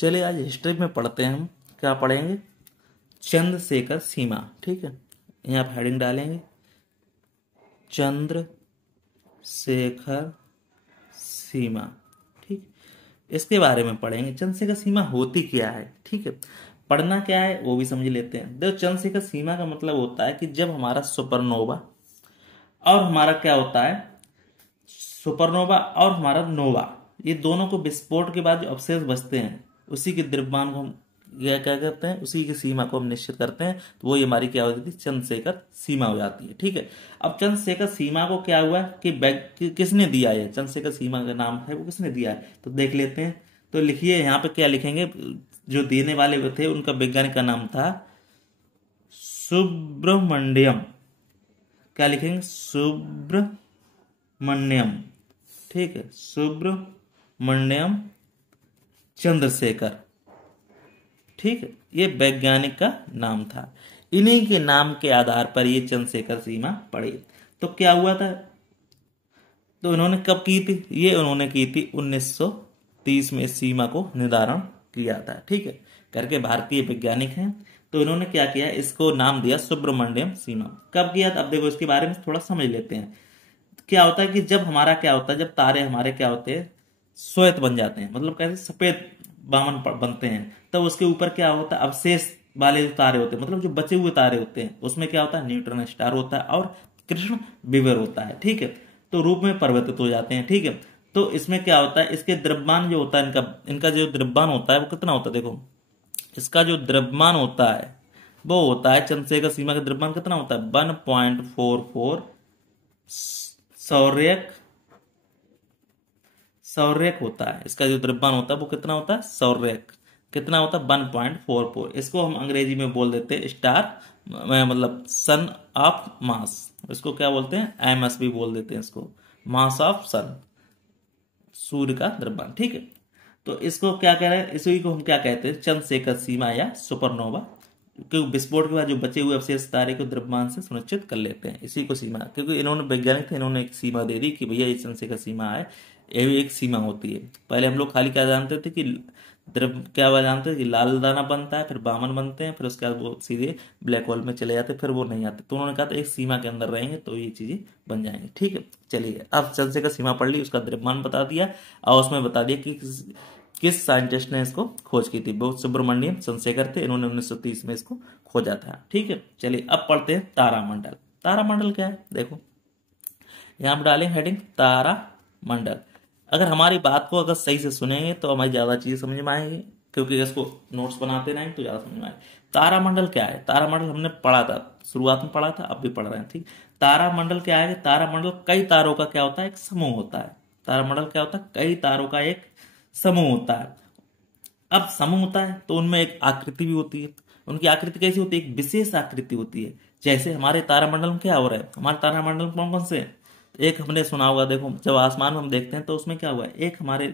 चलिए आज हिस्ट्री में पढ़ते हैं। हम क्या पढ़ेंगे? चंद्रशेखर सीमा। ठीक है, यहाँ आप हेडिंग डालेंगे चंद्रशेखर सीमा। ठीक, इसके बारे में पढ़ेंगे। चंद्रशेखर सीमा होती क्या है, ठीक है, पढ़ना क्या है वो भी समझ लेते हैं। देखो, चंद्रशेखर सीमा का मतलब होता है कि जब हमारा सुपरनोवा और हमारा क्या होता है, सुपरनोवा और हमारा नोवा, ये दोनों को विस्फोट के बाद जो अवशेष बचते हैं उसी के द्रव्यमान को हम क्या क्या करते हैं, उसी की सीमा को हम निश्चित करते हैं। तो वो हमारी क्या हो जाती है, चंद्रशेखर सीमा हो जाती है। ठीक है, अब चंद्रशेखर सीमा को क्या हुआ कि किसने दिया है, चंद्रशेखर सीमा का नाम है वो किसने दिया है, तो देख लेते हैं। तो लिखिए यहाँ पे क्या लिखेंगे, जो देने वाले थे उनका वैज्ञानिक का नाम था सुब्रमण्यम। क्या लिखेंगे, सुब्रमण्यम। ठीक है, सुब्रमण्यम चंद्रशेखर। ठीक है, ये वैज्ञानिक का नाम था। इन्हीं के नाम के आधार पर ये चंद्रशेखर सीमा पड़ी। तो क्या हुआ था, तो इन्होंने कब की थी, ये उन्होंने की थी 1930 में इस सीमा को निर्धारण किया था। ठीक है, करके भारतीय वैज्ञानिक हैं। तो इन्होंने क्या किया, इसको नाम दिया सुब्रमण्यम सीमा। कब किया था, अब देखो इसके बारे में थोड़ा समझ लेते हैं। क्या होता है कि जब हमारा क्या होता है, जब तारे हमारे क्या होते हैं, श्वेत बन जाते हैं, मतलब कैसे सफेद बामन बनते हैं, तब उसके ऊपर क्या होता है, अवशेष वाले जो तारे होते हैं, मतलब जो बचे हुए तारे होते हैं, उसमें क्या होता है, न्यूट्रॉन स्टार होता है और कृष्ण विवर होता है। ठीक है, तो रूप में परिवर्तित हो जाते हैं। ठीक है, तो इसमें क्या होता है, इसके द्रव्यमान जो होता है, इनका जो द्रव्यमान होता है वो कितना होता है, देखो इसका जो द्रव्यमान होता है वो होता है, चंद्रशेखर सीमा का द्रव्यमान कितना होता है, 1.44 सौर्यक होता है। इसका जो द्रव्यमान होता है वो कितना होता है, सौर्यक। कितना होता है, 1.44। इसको हम अंग्रेजी में बोल देते हैं स्टार, मतलब सन ऑफ मास। इसको क्या बोलते हैं, एमएस भी बोल देते हैं इसको, मास ऑफ सन, सूर्य का द्रव्यमान। ठीक है, तो इसको क्या कह रहे हैं, इसी को हम क्या कहते हैं, चंद्रशेखर सीमा या सुपरनोवा। क्योंकि विस्फोट के बाद जो बचे हुए अवशेष तारे को द्रव्यमान से सुनिश्चित कर लेते हैं, इसी को सीमा। क्योंकि इन्होंने वैज्ञानिक थे, इन्होंने एक सीमा दे दी कि भैया ये चंद्रशेखर सीमा है, ये भी एक सीमा होती है। पहले हम लोग खाली क्या जानते थे कि क्या जानते थे कि लाल दाना बनता है, फिर बामन बनते हैं, फिर उसके बाद वो सीधे ब्लैक होल में चले जाते, फिर वो नहीं आते। तो उन्होंने कहा था एक सीमा के अंदर रहेंगे तो ये चीजें बन जाएंगी। ठीक है, चलिए अब चंद्रशेखर सीमा पढ़ ली, उसका द्रव्यमान बता दिया और उसमें बता दिया कि किस साइंटिस्ट ने इसको खोज की थी। वो सुब्रमण्यम चंद्रशेखर थे, इन्होंने 1930 में इसको खोजा था। ठीक है, चलिए अब पढ़ते हैं तारामंडल। तारामंडल क्या है, देखो यहां पर डालें हेडिंग तारामंडल। अगर हमारी बात को अगर सही से सुनेंगे तो हमारी ज्यादा चीजें समझ में आएंगी, क्योंकि इसको नोट्स बनाते रहेंगे तो ज्यादा समझ में आएगी। तारामंडल क्या है, तारामंडल हमने पढ़ा था, शुरुआत में पढ़ा था, अब भी पढ़ रहे हैं। ठीक, तारामंडल क्या है, तारामंडल कई तारों का क्या होता है, एक समूह होता है। तारामंडल क्या होता है, कई तारों का एक समूह होता है। अब समूह होता है तो उनमें एक आकृति भी होती है। उनकी आकृति कैसी होती है, एक विशेष आकृति होती है। जैसे हमारे तारामंडल में क्या हो रहा है, हमारे तारामंडल में कौन कौन से हैं? एक हमने सुना होगा, देखो जब आसमान में हम देखते हैं तो उसमें क्या हुआ है, एक हमारे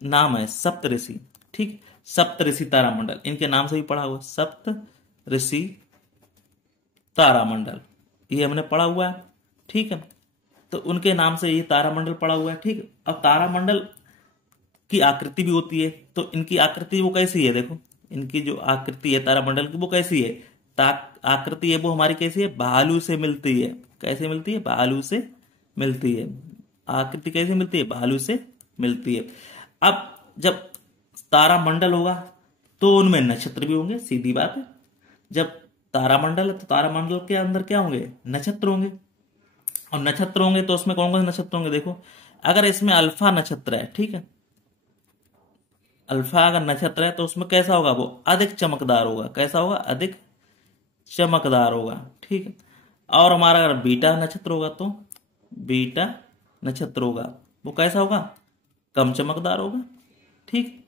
नाम है सप्तऋषि। ठीक, सप्तऋषि तारामंडल, इनके नाम से भी पढ़ा हुआ, सप्तऋषि तारामंडल, ये हमने पढ़ा हुआ है। ठीक है, तो उनके नाम से ये तारामंडल पढ़ा हुआ है। ठीक, अब तारामंडल की आकृति भी होती है, तो इनकी आकृति वो कैसी है, देखो इनकी जो आकृति है तारामंडल की वो कैसी है, आकृति है वो हमारी कैसी है, भालू से मिलती है। कैसे मिलती है, भालू से मिलती है। आकृति कैसे मिलती है, भालू से मिलती है। अब जब तारामंडल होगा तो उनमें नक्षत्र भी होंगे, सीधी बात है। जब तारामंडल है तो तारामंडल के अंदर क्या होंगे, नक्षत्र होंगे। और नक्षत्र होंगे तो उसमें कौन कौन से नक्षत्र होंगे, देखो अगर इसमें अल्फा नक्षत्र है, ठीक है, अल्फा अगर नक्षत्र है तो उसमें कैसा होगा, वो अधिक चमकदार होगा। कैसा होगा, अधिक चमकदार होगा। ठीक है, और हमारा अगर बीटा नक्षत्र होगा तो बीटा नक्षत्र होगा, वो कैसा होगा, कम चमकदार होगा। ठीक,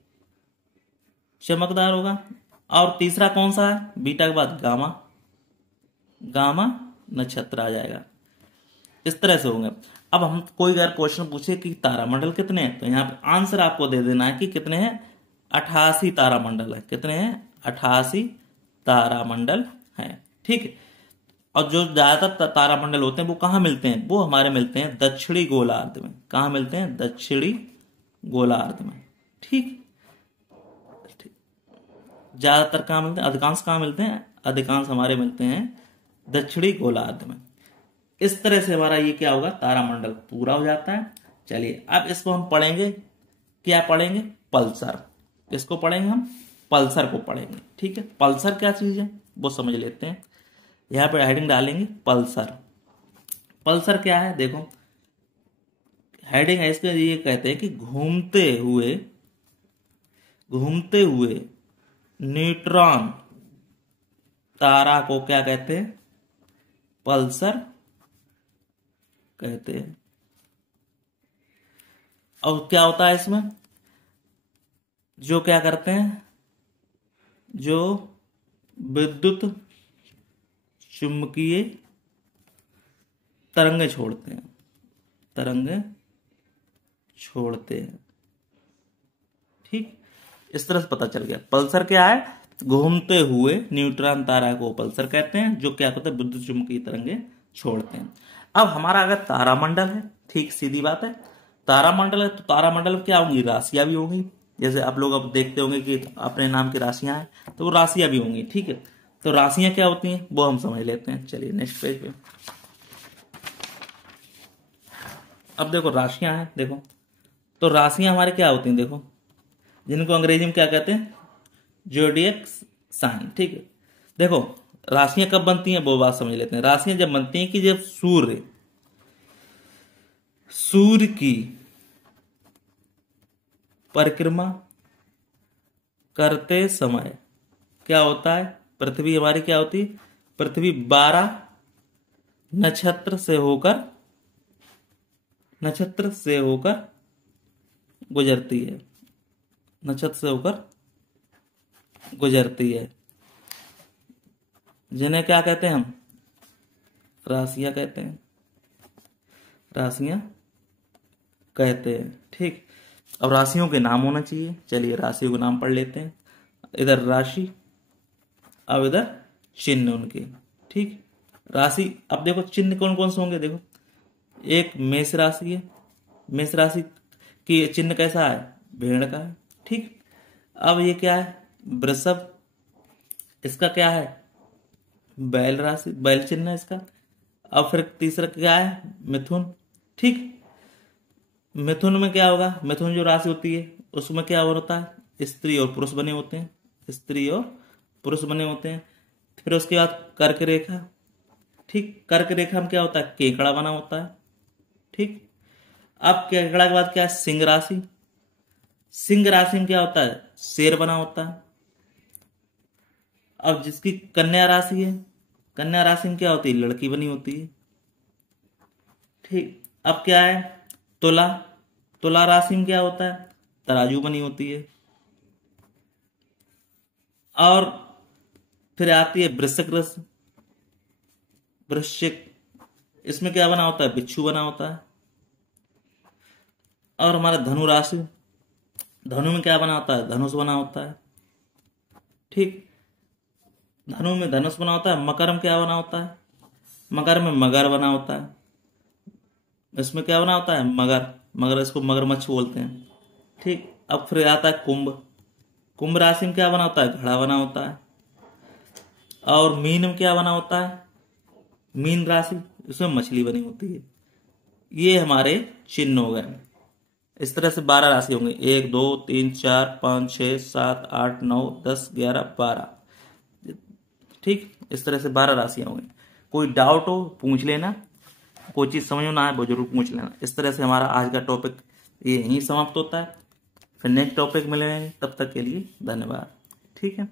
चमकदार होगा। और तीसरा कौन सा है, बीटा के बाद गामा, गामा नक्षत्र आ जाएगा। इस तरह से होंगे। अब हम कोई अगर क्वेश्चन पूछे कि तारामंडल कितने हैं, तो यहाँ पे आंसर आपको दे देना है कि कितने हैं, 88 तारामंडल है। कितने हैं, 88 तारामंडल हैं। ठीक है, और जो ज्यादातर तारामंडल होते हैं वो कहाँ मिलते हैं, वो हमारे मिलते हैं दक्षिणी गोलार्ध में। कहाँ मिलते हैं, दक्षिणी गोलार्ध में। ठीक, ज्यादातर कहाँ मिलते हैं, अधिकांश कहाँ मिलते हैं, अधिकांश हमारे मिलते हैं दक्षिणी गोलार्ध में। इस तरह से हमारा ये क्या होगा, तारामंडल पूरा हो जाता है। चलिए अब इसको हम पढ़ेंगे, क्या पढ़ेंगे, पल्सर। इसको पढ़ेंगे हम, पल्सर को पढ़ेंगे। ठीक है, पल्सर क्या चीज है वो समझ लेते हैं। यहाँ पे हेडिंग डालेंगे पल्सर। पल्सर क्या है, देखो हेडिंग है इसके, ये कहते हैं कि घूमते हुए न्यूट्रॉन तारा को क्या कहते हैं, पल्सर कहते हैं। और क्या होता है इसमें, जो क्या करते हैं, जो विद्युत चुंबकीय तरंगे छोड़ते हैं। ठीक, इस तरह से पता चल गया। पल्सर क्या है, घूमते हुए न्यूट्रॉन तारा को पल्सर कहते हैं, जो क्या करते हैं, विद्युत चुंबकीय तरंगे छोड़ते हैं। अब हमारा अगर तारामंडल है, ठीक सीधी बात है, तारामंडल है तो तारामंडल में क्या होंगी, राशियां भी होंगी। जैसे आप लोग अब देखते होंगे कि अपने नाम की राशियां हैं, तो वो राशियां भी होंगी। ठीक है, तो राशियां क्या होती हैं वो हम समझ लेते हैं। चलिए नेक्स्ट पेज पे। अब देखो राशियां हैं, देखो तो राशियां हमारे क्या होती हैं, देखो जिनको अंग्रेजी में क्या कहते हैं, ज़ोडिएक साइन। ठीक है, देखो राशियां कब बनती हैं वो बात समझ लेते हैं। राशियां जब बनती हैं कि जब सूर्य की परिक्रमा करते समय क्या होता है, पृथ्वी हमारी क्या होती है, पृथ्वी 12 नक्षत्र से होकर गुजरती है, नक्षत्र से होकर गुजरती है, जिन्हें क्या कहते हैं हम, राशियां कहते हैं, राशियां कहते हैं। ठीक, अब राशियों के नाम होना चाहिए। चलिए राशियों के नाम पढ़ लेते हैं। इधर राशि, अब इधर चिन्ह उनके। ठीक, राशि, अब देखो चिन्ह कौन कौन से होंगे, देखो एक मेष राशि है, मेष राशि की चिन्ह कैसा है, भेड़ का है। ठीक, अब ये क्या है, वृषभ, इसका क्या है, बैल राशि, बैल चिन्ह है इसका। अब फिर तीसरा क्या है, मिथुन। ठीक, मिथुन में क्या होगा, मिथुन जो राशि होती है उसमें क्या होता है, स्त्री और पुरुष बने होते हैं, स्त्री और पुरुष बने होते हैं। फिर उसके बाद कर्क रेखा। ठीक, कर्क रेखा में क्या होता है, केकड़ा बना होता है। ठीक, अब केकड़ा के बाद क्या है, सिंह राशि, सिंह राशि में क्या होता है, शेर बना होता है। अब जिसकी कन्या राशि है, कन्या राशि में क्या होती है, लड़की बनी होती है। ठीक, अब क्या है, तुला, तुला राशि में क्या होता है, तराजू बनी होती है। और फिर आती है वृश्चिक राशि, वृश्चिक, इसमें क्या बना होता है, बिच्छू बना होता है। और हमारा धनु राशि, धनु में क्या बना होता है, धनुष बना होता है। ठीक, धनु में धनुष बना होता है। मकर में क्या बना होता है, मकर में मगर बना होता है। इसमें क्या बना होता है, मगर, मगर इसको मगरमच्छ बोलते हैं। ठीक, अब फिर आता है कुंभ, कुंभ राशि में क्या बना होता है, घड़ा बना होता है। और मीन में क्या बना होता है, मीन राशि, इसमें मछली बनी होती है। ये हमारे चिन्ह हो गए। इस तरह से 12 राशि होंगे, 1 2 3 4 5 6 7 8 9 10 11 12। ठीक, इस तरह से 12 राशियां होंगी। कोई डाउट हो पूछ लेना, कोई चीज समझ में ना आए वो जरूर पूछ लेना। इस तरह से हमारा आज का टॉपिक ये यहीं समाप्त होता है। फिर नेक्स्ट टॉपिक मिलेंगे, तब तक के लिए धन्यवाद। ठीक है।